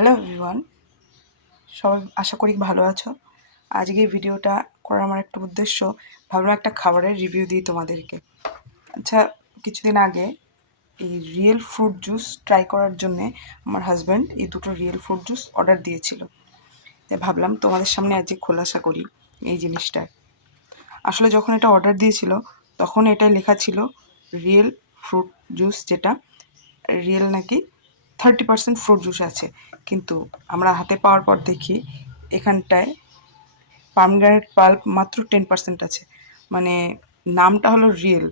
Hello everyone, সবাই আশা করি ভালো আছো। আজকে এই ভিডিওটা করার আমার একটা উদ্দেশ্য, ভাবলাম একটা খাবারের রিভিউ দিই তোমাদেরকে। আচ্ছা, কিছুদিন আগে এই রিয়েল ফ্রুট জুস ট্রাই করার জন্যে আমার হাজব্যান্ড এই দুটো রিয়েল ফ্রুট জুস অর্ডার দিয়েছিল। তাই ভাবলাম তোমাদের সামনে আজকে খোলাসা করি এই জিনিসটা। আসলে যখন এটা অর্ডার দিয়েছিল তখন এটা লেখা ছিল রিয়েল ফ্রুট জুস, যেটা রিয়েল নাকি 30% ফ্রুট জুস আছে, কিন্তু আমরা হাতে পাওয়ার পর দেখি এখানটায় পামগ্রানেট পাল্প মাত্র 10% আছে। মানে নামটা হলো রিয়েল,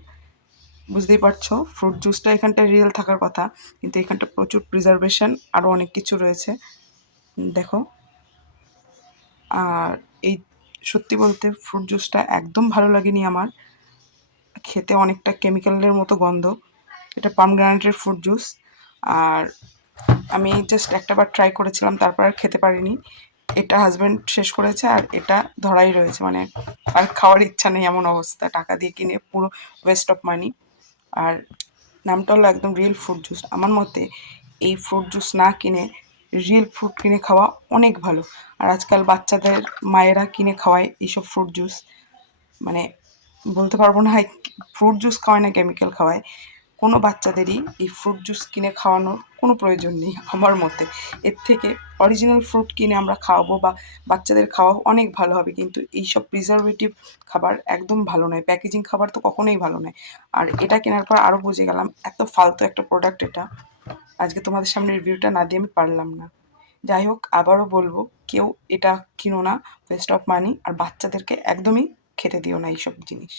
বুঝতেই পারছো ফ্রুট জুসটা এখানটায় রিয়েল থাকার কথা, কিন্তু এখানটা প্রচুর প্রিজারভেশন আরও অনেক কিছু রয়েছে। দেখো, আর এই সত্যি বলতে ফ্রুট জুসটা একদম ভালো লাগেনি আমার। খেতে অনেকটা কেমিক্যালের মতো গন্ধ। এটা পামগ্রানেটের ফ্রুট জুস, আর আমি জাস্ট একটাবার ট্রাই করেছিলাম, তারপর আর খেতে পারিনি। এটা হাজব্যান্ড শেষ করেছে আর এটা ধরাই রয়েছে, মানে আর খাওয়ার ইচ্ছা নেই এমন অবস্থা। টাকা দিয়ে কিনে পুরো ওয়েস্ট অফ মানি। আর নামটা হলো একদম রিয়েল ফ্রুট জুস। আমার মতে এই ফ্রুট জুস না কিনে রিয়েল ফ্রুট কিনে খাওয়া অনেক ভালো। আর আজকাল বাচ্চাদের মায়েরা কিনে খাওয়ায় এইসব ফ্রুট জুস, মানে বলতে পারবো না ফ্রুট জুস খাওয়ায় না কেমিক্যাল খাওয়ায়। কোনো বাচ্চাদেরই এই ফ্রুট জুস কিনে খাওয়ানোর কোনো প্রয়োজন নেই আমার মতে। এর থেকে অরিজিনাল ফ্রুট কিনে আমরা খাওয়াবো বা বাচ্চাদের খাওয়াও অনেক ভালো হবে, কিন্তু এইসব প্রিজারভেটিভ খাবার একদম ভালো নয়। প্যাকেজিং খাবার তো কখনোই ভালো নয়। আর এটা কেনার পর আরও বুঝে গেলাম এত ফালতু একটা প্রোডাক্ট এটা। আজকে তোমাদের সামনে রিভিউটা না দিয়ে আমি পারলাম না। যাই হোক, আবারও বলবো, কেউ এটা কিনো না, ওয়েস্ট অফ মানি। আর বাচ্চাদেরকে একদমই খেতে দিও না এইসব জিনিস।